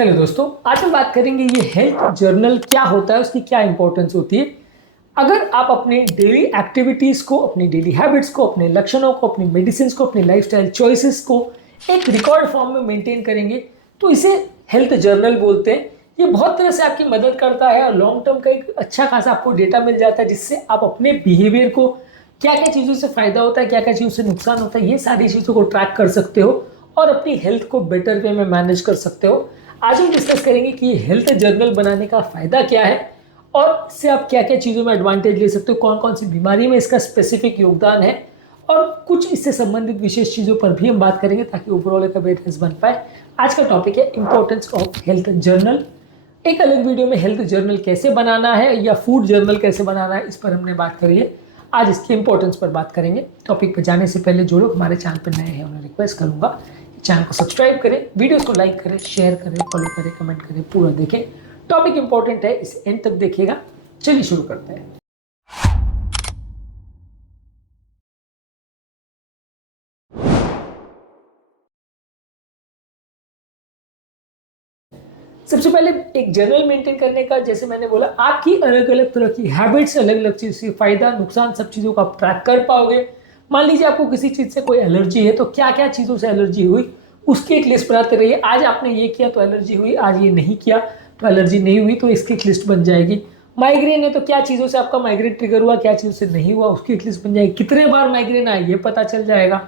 Hello दोस्तों, आज हम बात करेंगे ये हेल्थ जर्नल क्या होता है, उसकी क्या इंपॉर्टेंस होती है। अगर आप अपने डेली एक्टिविटीज़ को, अपनी डेली हैबिट्स को, अपने लक्षणों को, अपनी मेडिसिन को, अपनी लाइफस्टाइल चॉइसेस को एक रिकॉर्ड फॉर्म में मेंटेन करेंगे तो इसे हेल्थ जर्नल बोलते हैं। ये बहुत तरह से आपकी मदद करता है और लॉन्ग टर्म का एक अच्छा खासा आपको डेटा मिल जाता है, जिससे आप अपने बिहेवियर को, क्या क्या चीज़ों से फ़ायदा होता है, क्या क्या चीज़ों से नुकसान होता है, ये सारी चीज़ों को ट्रैक कर सकते हो और अपनी हेल्थ को बेटर वे में मैनेज कर सकते हो। आज हम डिस्कस करेंगे कि हेल्थ जर्नल बनाने का फ़ायदा क्या है और इससे आप क्या क्या चीज़ों में एडवांटेज ले सकते हो, कौन कौन सी बीमारी में इसका स्पेसिफिक योगदान है और कुछ इससे संबंधित विशेष चीज़ों पर भी हम बात करेंगे ताकि ओवरऑल एक अवेयरनेस बन पाए। आज का टॉपिक है इंपॉर्टेंस ऑफ हेल्थ जर्नल। एक अलग वीडियो में हेल्थ जर्नल कैसे बनाना है या फूड जर्नल कैसे बनाना है, इस पर हमने बात करी है। आज इसकी इंपॉर्टेंस पर बात करेंगे। टॉपिक पर जाने से पहले जो लोग हमारे चैनल पर नए हैं उन्हें रिक्वेस्ट करूंगा चैनल को सब्सक्राइब करें, वीडियोस को लाइक करें, शेयर करें, फॉलो करें, कमेंट करें, पूरा देखें। टॉपिक इंपॉर्टेंट है, इसे एंड तक देखिएगा। चलिए शुरू करते हैं। सबसे पहले एक जर्नल मेंटेन करने का, जैसे मैंने बोला, आपकी अलग अलग तरह की हैबिट्स, अलग अलग चीज़ की फायदा नुकसान सब चीज़ों को आप ट्रैक कर पाओगे। मान लीजिए आपको किसी चीज़ से कोई एलर्जी है तो क्या क्या चीज़ों से एलर्जी हुई उसकी एक लिस्ट बनाते रहिए। आज आपने ये किया तो एलर्जी हुई, आज ये नहीं किया तो एलर्जी नहीं हुई, तो इसकी एक लिस्ट बन जाएगी। माइग्रेन है तो क्या चीज़ों से आपका माइग्रेन ट्रिगर हुआ, क्या चीज़ों से नहीं हुआ, उसकी एक लिस्ट बन जाएगी। कितने बार माइग्रेन आया ये पता चल जाएगा।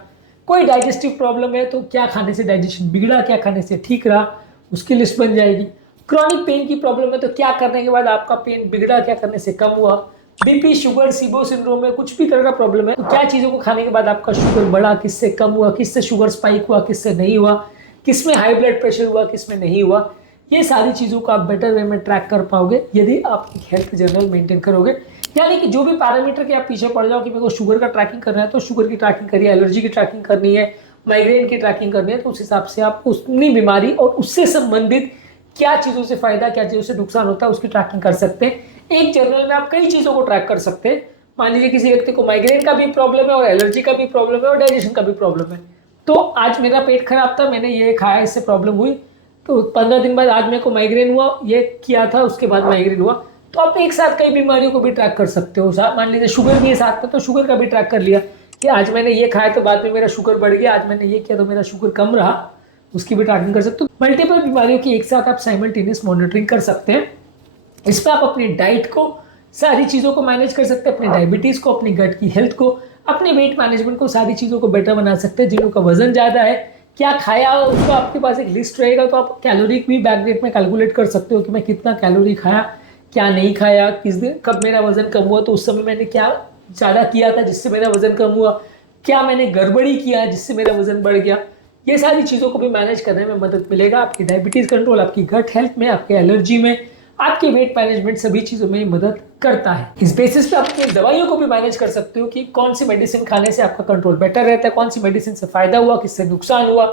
कोई डाइजेस्टिव प्रॉब्लम है तो क्या खाने से डाइजेशन बिगड़ा, क्या खाने से ठीक रहा, उसकी लिस्ट बन जाएगी। क्रॉनिक पेन की प्रॉब्लम है तो क्या करने के बाद आपका पेन बिगड़ा, क्या करने से कम हुआ। बीपी, शुगर, सीबो सिंड्रोम है, कुछ भी तरह का प्रॉब्लम है तो क्या चीज़ों को खाने के बाद आपका शुगर बढ़ा, किससे कम हुआ, किससे शुगर स्पाइक हुआ, किससे नहीं हुआ, किसमें हाई ब्लड प्रेशर हुआ, किसमें नहीं हुआ। ये सारी चीज़ों को आप बेटर वे में ट्रैक कर पाओगे यदि आप एक हेल्थ जर्नल मेंटेन करोगे। यानी कि जो भी पैरामीटर के आप पीछे पड़ जाओ कि मेरे को शुगर का ट्रैकिंग करना है तो शुगर की ट्रैकिंग करिए, एलर्जी की ट्रैकिंग करनी है, माइग्रेन की ट्रैकिंग करनी है, तो उस हिसाब से आप उतनी बीमारी और उससे संबंधित क्या चीज़ों से फायदा, क्या चीज़ों से नुकसान होता है उसकी ट्रैकिंग कर सकते हैं। एक जर्नल में आप कई चीज़ों को ट्रैक कर सकते हैं। मान लीजिए किसी व्यक्ति को माइग्रेन का भी प्रॉब्लम है और एलर्जी का भी प्रॉब्लम है और डाइजेशन का भी प्रॉब्लम है। तो आज मेरा पेट खराब था, मैंने ये खाया, इससे प्रॉब्लम हुई, तो 15 दिन बाद आज मेरे को माइग्रेन हुआ, ये किया था, उसके बाद माइग्रेन हुआ। तो आप एक साथ कई बीमारियों को भी ट्रैक कर सकते हो। मान लीजिए शुगर भी है साथ में, तो शुगर का भी ट्रैक कर लिया कि आज मैंने ये खाया तो बाद में मेरा शुगर बढ़ गया, आज मैंने ये किया तो मेरा शुगर कम रहा, उसकी भी ट्रैकिंग कर सकते हो। मल्टीपल बीमारियों की एक साथ आप साइमल्टेनियस मॉनिटरिंग कर सकते हैं। इसमें आप अपनी डाइट को, सारी चीज़ों को मैनेज कर सकते हैं, अपनी डायबिटीज़ को, अपनी गट की हेल्थ को, अपने वेट मैनेजमेंट को, सारी चीज़ों को बेटर बना सकते हैं। जिन लोगों का वजन ज़्यादा है, क्या खाया उसका आपके पास एक लिस्ट रहेगा, तो आप कैलोरी भी बैकडेट में कैलकुलेट कर सकते हो कि मैं कितना कैलोरी खाया, क्या नहीं खाया, किस दिन कब मेरा वजन कम हुआ तो उस समय मैंने क्या ज़्यादा किया था जिससे मेरा वजन कम हुआ, क्या मैंने गड़बड़ी किया जिससे मेरा वजन बढ़ गया। ये सारी चीज़ों को भी मैनेज करने में मदद मिलेगा। आपकी डायबिटीज़ कंट्रोल, आपकी गट हेल्थ में, आपके एलर्जी में, आपके वेट मैनेजमेंट, सभी चीज़ों में मदद करता है। इस बेसिस पे आप अपनी दवाइयों को भी मैनेज कर सकते हो कि कौन सी मेडिसिन खाने से आपका कंट्रोल बेटर रहता है, कौन सी मेडिसिन से फायदा हुआ, किससे नुकसान हुआ,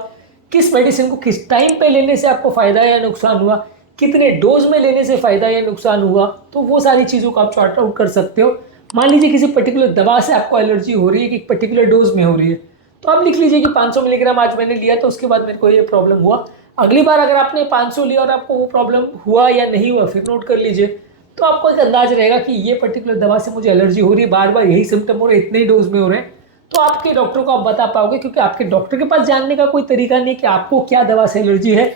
किस मेडिसिन को किस टाइम पे लेने से आपको फायदा या नुकसान हुआ, कितने डोज में लेने से फायदा या नुकसान हुआ, तो वो सारी चीज़ों को आप चार्ट आउट कर सकते हो। मान लीजिए किसी पर्टिकुलर दवा से आपको एलर्जी हो रही है कि एक पर्टिकुलर डोज में हो रही है, तो आप लिख लीजिए कि 500 मिलीग्राम आज मैंने लिया तो उसके बाद मेरे को ये प्रॉब्लम हुआ। अगली बार अगर आपने 500 लिया और आपको वो प्रॉब्लम हुआ या नहीं हुआ फिर नोट कर लीजिए, तो आपको एक अंदाज रहेगा कि ये पर्टिकुलर दवा से मुझे एलर्जी हो रही है, बार बार यही सिम्टम हो रहे हैं, इतने ही डोज में हो रहे हैं। तो आपके डॉक्टर को आप बता पाओगे, क्योंकि आपके डॉक्टर के पास जानने का कोई तरीका नहीं कि आपको क्या दवा से एलर्जी है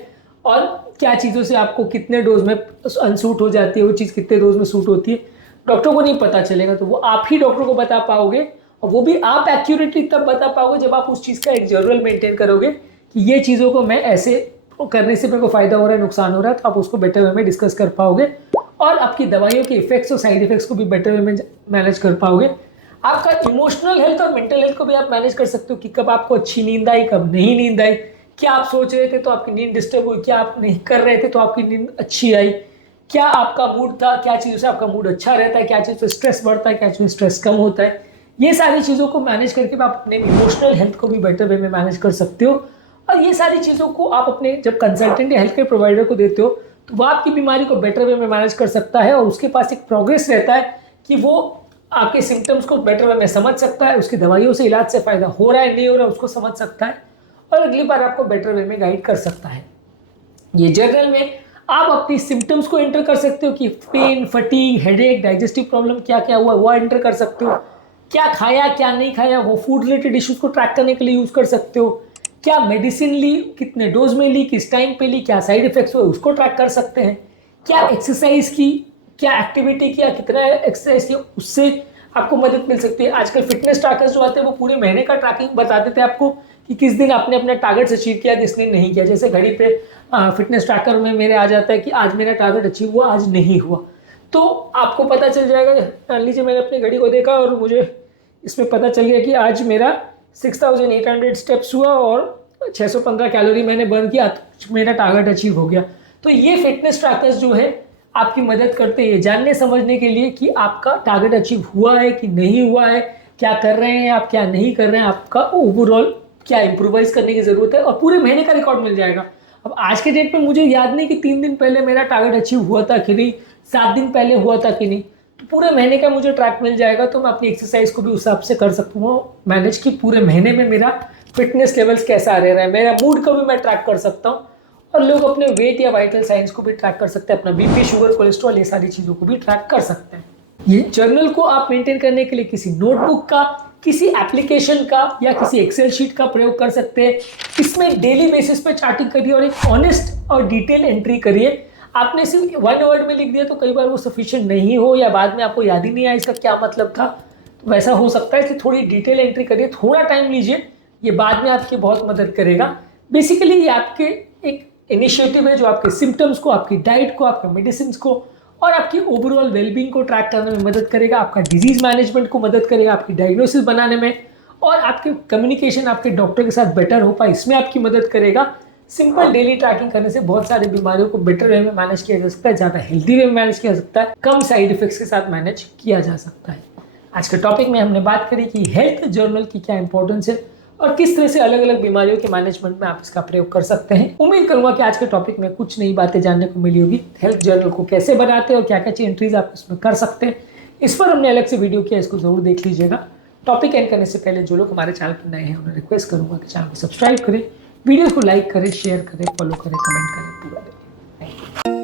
और क्या चीज़ों से आपको कितने डोज में अनसूट हो जाती है, वो चीज़ कितने डोज में सूट होती है, डॉक्टर को नहीं पता चलेगा। तो वो आप ही डॉक्टर को बता पाओगे और वो भी आप एक्यूरेटली तब बता पाओगे जब आप उस चीज़ का एक जर्नल मेंटेन करोगे कि ये चीज़ों को मैं ऐसे करने से मेरे को फायदा हो रहा है, नुकसान हो रहा है, तो आप उसको बेटर वे में डिस्कस कर पाओगे और आपकी दवाइयों के इफेक्ट्स और साइड इफेक्ट्स को भी बेटर वे में मैनेज कर पाओगे। आपका इमोशनल हेल्थ और मेंटल हेल्थ को भी आप मैनेज कर सकते हो कि कब आपको अच्छी नींद आई, कब नहीं नींद आई, क्या आप सोच रहे थे तो आपकी नींद डिस्टर्ब हुई, क्या आप नहीं कर रहे थे तो आपकी नींद अच्छी आई, क्या आपका मूड था, क्या चीज़ों से आपका मूड अच्छा रहता है, क्या चीज़ से स्ट्रेस बढ़ता है, क्या चीज़ से स्ट्रेस कम होता है। ये सारी चीज़ों को मैनेज करके आप अपने इमोशनल हेल्थ को भी बेटर वे में मैनेज कर सकते हो। और ये सारी चीज़ों को आप अपने जब कंसल्टेंट या हेल्थ केयर प्रोवाइडर को देते हो तो वो आपकी बीमारी को बेटर वे में मैनेज कर सकता है और उसके पास एक प्रोग्रेस रहता है कि वो आपके सिम्टम्स को बेटर वे में समझ सकता है, उसकी दवाइयों से इलाज से फायदा हो रहा है नहीं हो रहा है उसको समझ सकता है और अगली बार आपको बेटर वे में गाइड कर सकता है। ये जर्नल में आप अपनी सिम्टम्स को एंटर कर सकते हो कि pain, fatigue, headache, digestive problem क्या क्या हुआ वो एंटर कर सकते हो। क्या खाया क्या नहीं खाया वो फूड रिलेटेड इश्यूज को ट्रैक करने के लिए यूज कर सकते हो। क्या मेडिसिन ली, कितने डोज में ली, किस टाइम पे ली, क्या साइड इफेक्ट्स हुए उसको ट्रैक कर सकते हैं। क्या एक्सरसाइज की, क्या एक्टिविटी किया, कितना एक्सरसाइज किया, उससे आपको मदद मिल सकती है। आजकल फिटनेस ट्रैकर्स जो आते हैं वो पूरे महीने का ट्रैकिंग बता देते हैं आपको कि किस दिन आपने अपना टारगेट्स अचीव किया, किस दिन नहीं किया। जैसे घड़ी पे फिटनेस ट्रैकर में मेरे आ जाता है कि आज मेरा टारगेट अचीव हुआ, आज नहीं हुआ, तो आपको पता चल जाएगा। मान लीजिए मैंने अपनी घड़ी को देखा और मुझे इसमें पता चल गया कि आज मेरा 6800 स्टेप्स हुआ और 615 कैलोरी मैंने बर्न किया, तो मेरा टारगेट अचीव हो गया। तो ये फिटनेस ट्रैकर्स जो है आपकी मदद करते हैं जानने समझने के लिए कि आपका टारगेट अचीव हुआ है कि नहीं हुआ है, क्या कर रहे हैं आप, क्या नहीं कर रहे हैं, आपका ओवरऑल क्या इम्प्रोवाइज करने की जरूरत है, और पूरे महीने का रिकॉर्ड मिल जाएगा। अब आज के डेट में मुझे याद नहीं कि 3 दिन पहले मेरा टारगेट अचीव हुआ था कि नहीं, 7 दिन पहले हुआ था कि नहीं, तो पूरे महीने का मुझे ट्रैक मिल जाएगा। तो मैं अपनी एक्सरसाइज को भी उस हिसाब से कर सकता हूँ मैनेज कि पूरे महीने में मेरा फिटनेस लेवल्स कैसा रह रहा है, मेरा मूड को भी मैं ट्रैक कर सकता हूँ। और लोग अपने वेट या वाइटल साइंस को भी ट्रैक कर सकते हैं, अपना बीपी, शुगर, कोलेस्ट्रॉल, ये सारी चीज़ों को भी ट्रैक कर सकते हैं। ये जर्नल को आप मेंटेन करने के लिए किसी नोटबुक का, किसी एप्लीकेशन का या किसी एक्सेल शीट का प्रयोग कर सकते हैं। इसमें डेली बेसिस पे चार्टिंग करिए और एक ऑनेस्ट और डिटेल एंट्री करिए। आपने सिर्फ 1 वर्ड में लिख दिया तो कई बार वो सफिशिएंट नहीं हो, या बाद में आपको याद ही नहीं आया इसका क्या मतलब था, तो वैसा हो सकता है कि थोड़ी डिटेल एंट्री करिए, थोड़ा टाइम लीजिए, ये बाद में आपकी बहुत मदद करेगा। बेसिकली ये आपके एक इनिशिएटिव है जो आपके सिम्टम्स को, आपकी डाइट को, आपके मेडिसिन को और आपकी ओवरऑल वेलबींग को ट्रैक करने में मदद करेगा, आपका डिजीज मैनेजमेंट को मदद करेगा, आपकी डायग्नोसिस बनाने में, और आपके कम्युनिकेशन आपके डॉक्टर के साथ बेटर हो पाए इसमें आपकी मदद करेगा। सिंपल डेली ट्रैकिंग करने से बहुत सारी बीमारियों को बेटर वे में मैनेज किया जा सकता है, ज़्यादा हेल्दी वे में मैनेज किया जा सकता है, कम साइड इफेक्ट्स के साथ मैनेज किया जा सकता है। आज के टॉपिक में हमने बात करी कि हेल्थ जर्नल की क्या इंपॉर्टेंस है और किस तरह से अलग अलग बीमारियों के मैनेजमेंट में आप इसका प्रयोग कर सकते हैं। उम्मीद करूंगा कि आज के टॉपिक में कुछ नई बातें जानने को मिली होगी। हेल्थ जर्नल को कैसे बनाते हैं और क्या क्या एंट्रीज आप इसमें कर सकते हैं, इस पर हमने अलग से वीडियो किया, इसको जरूर देख लीजिएगा। टॉपिक एंड करने से पहले जो लोग हमारे चैनल पर नए हैं उन्हें रिक्वेस्ट करूंगा कि चैनल को सब्सक्राइब करें, वीडियो को लाइक करें, शेयर करें, फॉलो करें, कमेंट करें, पूरा देखें। Thank you.